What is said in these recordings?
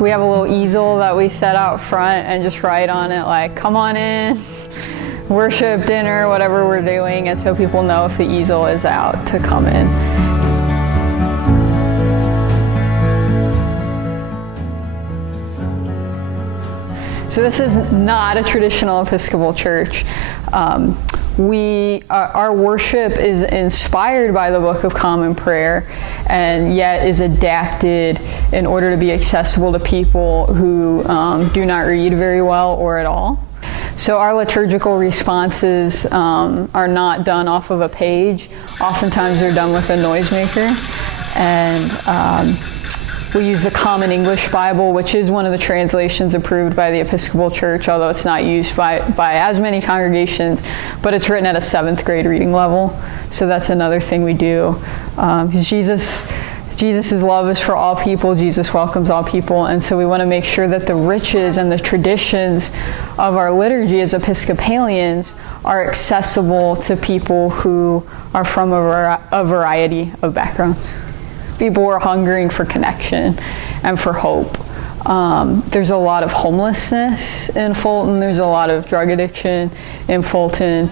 We have a little easel that we set out front and just write on it like, come on in, worship, dinner, whatever we're doing, and so people know if the easel is out to come in. So this is not a traditional Episcopal church. Our worship is inspired by the Book of Common Prayer, and yet is adapted in order to be accessible to people who do not read very well or at all. So our liturgical responses are not done off of a page. Oftentimes they're done with a noisemaker, and we use the Common English Bible, which is one of the translations approved by the Episcopal Church, although it's not used by as many congregations, but it's written at a 7th grade reading level. So that's another thing we do. Jesus' love is for all people. Jesus welcomes all people. And so we want to make sure that the riches and the traditions of our liturgy as Episcopalians are accessible to people who are from a variety of backgrounds. People are hungering for connection and for hope. There's a lot of homelessness in Fulton. There's a lot of drug addiction in Fulton.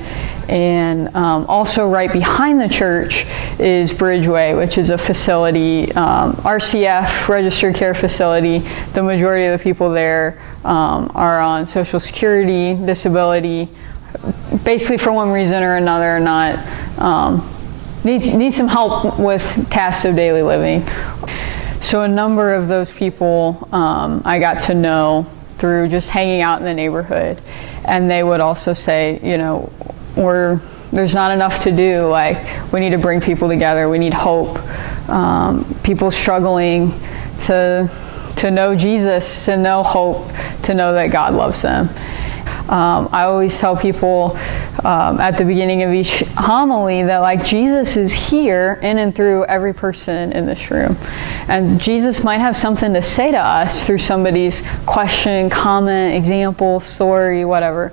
And also right behind the church is Bridgeway, which is a facility, RCF, registered care facility. The majority of the people there are on Social Security, disability, basically for one reason or another, not need some help with tasks of daily living. So a number of those people I got to know through just hanging out in the neighborhood, and they would also say, there's not enough to do. Like, we need to bring people together. We need hope. People struggling to know Jesus, to know hope, to know that God loves them. I always tell people at the beginning of each homily that Jesus is here in and through every person in this room. And Jesus might have something to say to us through somebody's question, comment, example, story, whatever.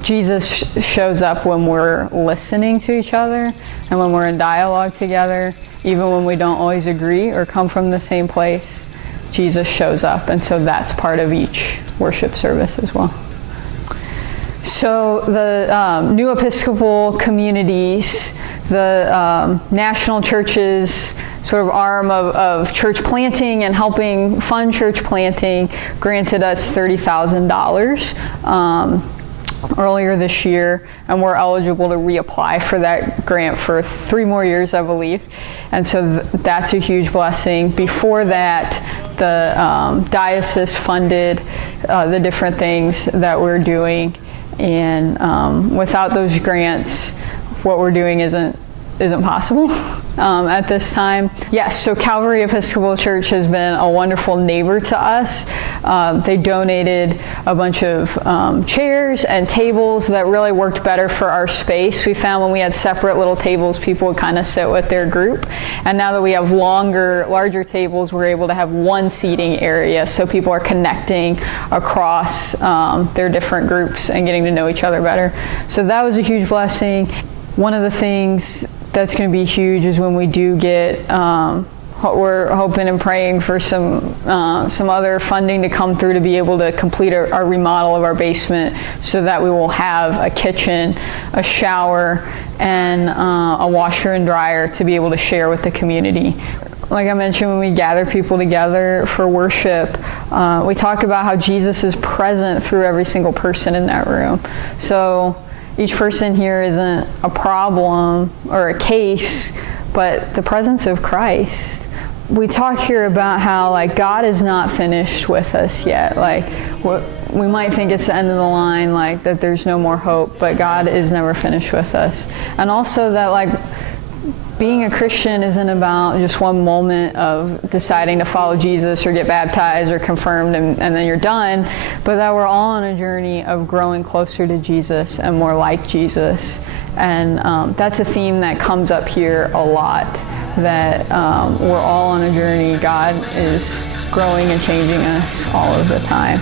Jesus shows up when we're listening to each other and when we're in dialogue together, even when we don't always agree or come from the same place. Jesus shows up, and so that's part of each worship service as well. So the new Episcopal communities, the national churches, sort of arm of church planting and helping fund church planting, granted us $30,000 earlier this year, and we're eligible to reapply for that grant for 3 more years, I believe. And so that's a huge blessing. Before that, the Diocese funded the different things that we're doing. And without those grants, what we're doing isn't possible at this time. Yes, so Calvary Episcopal Church has been a wonderful neighbor to us. They donated a bunch of chairs and tables that really worked better for our space. We found when we had separate little tables, people would kind of sit with their group. And now that we have larger tables, we're able to have one seating area, so people are connecting across their different groups and getting to know each other better. So that was a huge blessing. One of the things that's going to be huge is when we do get, we're hoping and praying for some other funding to come through to be able to complete our remodel of our basement, so that we will have a kitchen, a shower, and a washer and dryer to be able to share with the community. Like I mentioned, when we gather people together for worship, we talk about how Jesus is present through every single person in that room. So each person here isn't a problem or a case, but the presence of Christ. We talk here about how God is not finished with us yet. We might think it's the end of the line, that there's no more hope, but God is never finished with us. And also that being a Christian isn't about just one moment of deciding to follow Jesus or get baptized or confirmed and then you're done, but that we're all on a journey of growing closer to Jesus and more like Jesus. And that's a theme that comes up here a lot, that we're all on a journey. God is growing and changing us all of the time.